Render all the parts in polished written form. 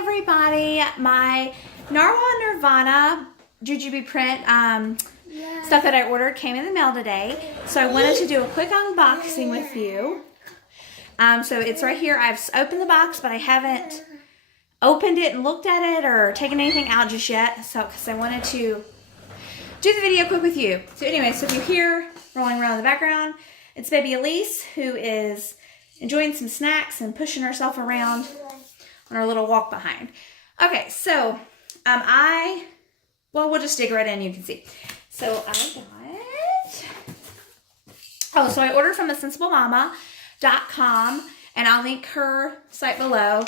everybody, my Narwhal Nirvana JuJube print stuff that I ordered came in the mail today. So I wanted to do a quick unboxing with you. So it's right here. I've opened the box, but I haven't opened it and looked at it or taken anything out just yet. So because I wanted to do the video quick with you. So anyway, so if you hear rolling around in the background, it's baby Elise, who is enjoying some snacks and pushing herself around on her little walk behind. Okay, so we'll just dig right in, you can see. So so I ordered from thesensiblemama.com, and I'll link her site below.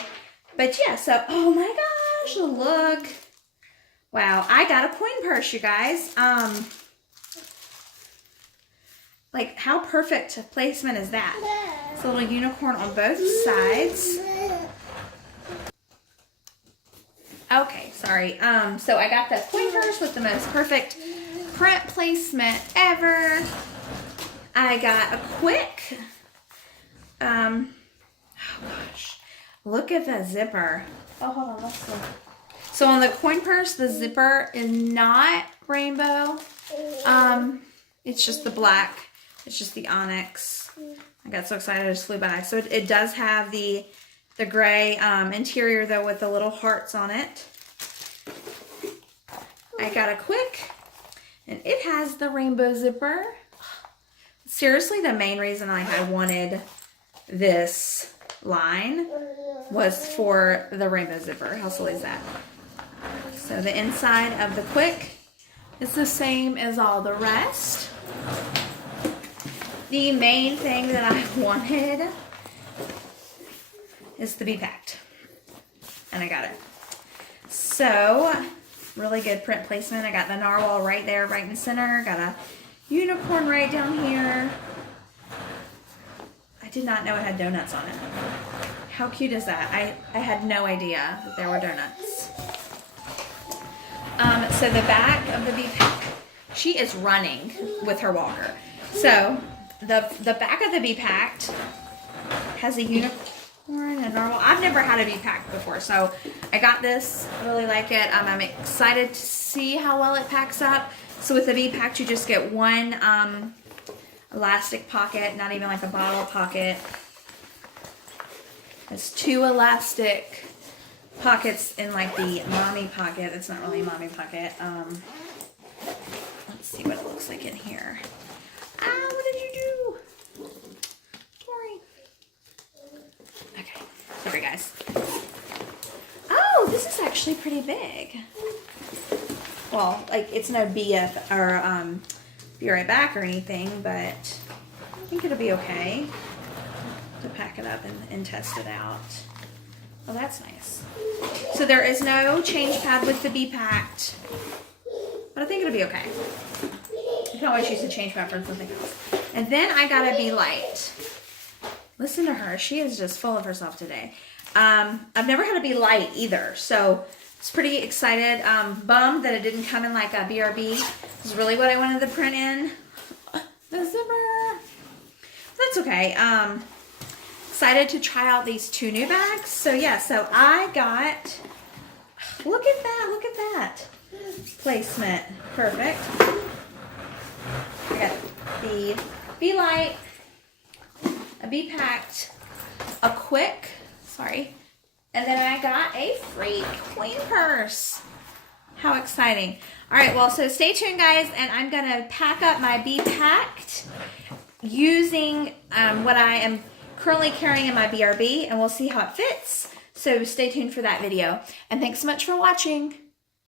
But yeah, so, oh my gosh, look. Wow, I got a coin purse, you guys. Like, how perfect a placement is that? It's a little unicorn on both sides. Okay, sorry. So I got the coin purse with the most perfect print placement ever. I got a quick, oh gosh, look at the zipper. Oh, hold on, let's look. So on the coin purse, the zipper is not rainbow. It's just the black. It's just the onyx. I got so excited I just flew by. So it does have the gray interior though with the little hearts on it. I got a quick, and it has the rainbow zipper. Seriously, the main reason I wanted this line was for the rainbow zipper. How silly is that? So the inside of the quick is the same as all the rest. The main thing that I wanted is to be packed, and I got it. So really good print placement. I got the narwhal right there, right in the center. Got a unicorn right down here. I did not know it had donuts on it. How cute is that? I had no idea that there were donuts. So the back of the B-Pack, she is running with her walker. So the back of the B-Pack has a unicorn and narwhal. I've never had a B-Pack before, so I got this. I really like it. I'm excited to see how well it packs up. So with the B-Pack, you just get one elastic pocket, not even like a bottle pocket. There's two elastic pockets in like the mommy pocket. It's not really a mommy pocket. Let's see what it looks like in here. Ah, what did you do? Sorry. Okay, sorry guys. Oh, this is actually pretty big. Well, like it's no BF or be right back or anything, but I think it'll be okay to pack it up and test it out. Oh, that's nice. So there is no change pad with the B-Packed, but I think it'll be okay. You can always use the change pad for something else. And then I got a B-Light. Listen to her. She is just full of herself today. I've never had a B-Light either, so it's pretty excited. Bummed that it didn't come in like a BRB. This is really what I wanted the print in. The zipper. That's okay. Excited to try out these two new bags. So yeah, so I got, look at that placement. Perfect. I got the B-Light, a B-Packed, a quick, and then I got a free coin purse. How exciting. All right, well, so stay tuned, guys, and I'm going to pack up my B-Packed using what I am currently carrying in my BRB, and we'll see how it fits. So stay tuned for that video. And thanks so much for watching.